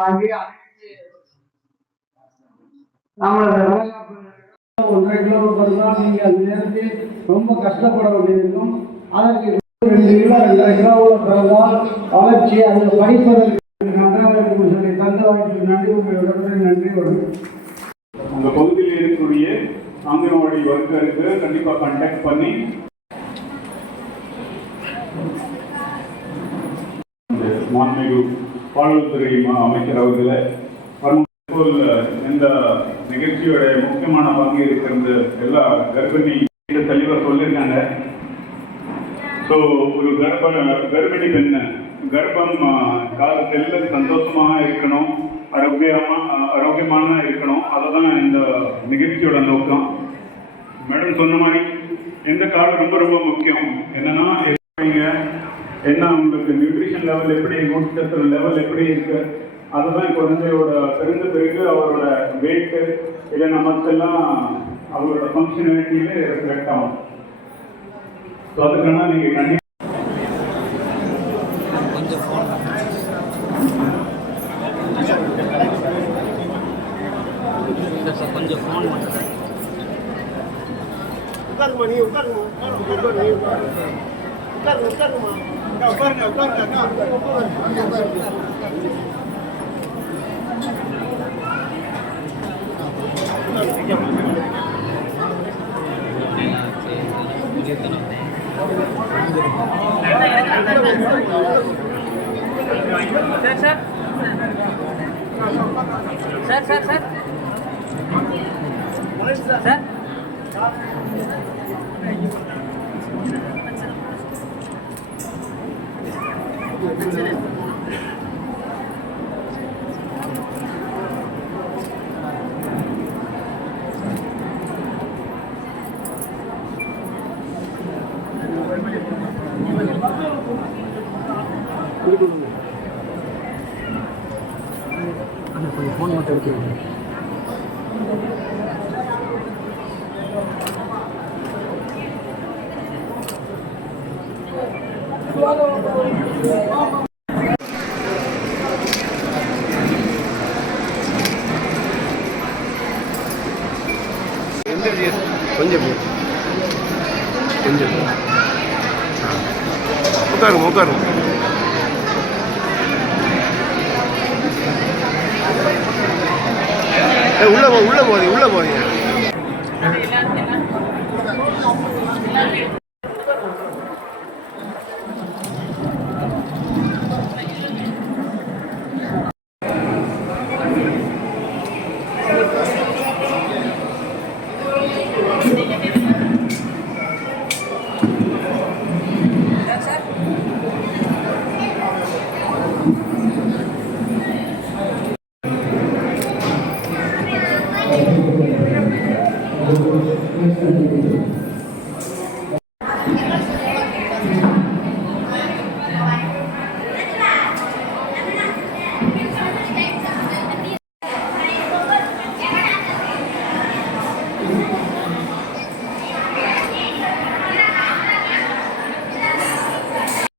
வாங்கி நம்மளோட 1.5 கிலோமீட்டர் தான் நீங்க அந்த நேரத்தில் ரொம்ப கஷ்டப்பட வேண்டியிருக்கும். அதற்கு 2 கிலோ 2.5 கிலோ பிறந்தால் வளர்ச்சி அதில் படிப்பதற்கு நன்றாக இருக்கும் சொல்லி தந்த வாய்ப்புக்கு நன்றி. உங்களுடைய நன்றி. உங்க பகுதியில் இருக்கக்கூடிய அங்கன்வாடி ஒர்க்கருக்கு கண்டிப்பா கான்டாக்ட் பண்ணி மாண்புமிகு பால்வளத்துறை அமைச்சர் அவர்களை இந்த நிகழ்ச்சியோட முக்கியமான பங்கு இருக்கிறது எல்லா கர்ப்பிணி தெளிவாக சொல்லியிருக்காங்க. ஸோ ஒரு கர்ப்பிணி பெண் கர்ப்பம் காலத்தில் சந்தோஷமாக இருக்கணும், ஆரோக்கியமான இருக்கணும். அதுதான் இந்த நிகழ்ச்சியோட நோக்கம். மேடம் சொன்ன மாதிரி இந்த காலம் ரொம்ப ரொம்ப முக்கியம். என்னன்னா என்ன உங்களுக்கு நியூட்ரிஷன் லெவல் எப்படி, ஊட்டச்சத்து லெவல் எப்படி இருக்கு, அதுதான் குழந்தையோட பிறந்த பிறகு அவரோட வெயிட்டு இல்லை நமக்கெல்லாம் அவரோட ஃபங்க்ஷனாலிட்டியில ரெஃப்ளெக்ட் ஆகும். ஸோ அதுக்கான நீங்கள் கண்டிப்பாக கொஞ்சம் ஃபோன் உட்காருமா, நீ உட்காருமா, सर फोन मत கொஞ்சம் உட்காருங்க உட்காருங்க. உள்ள போறீங்க. Thank you.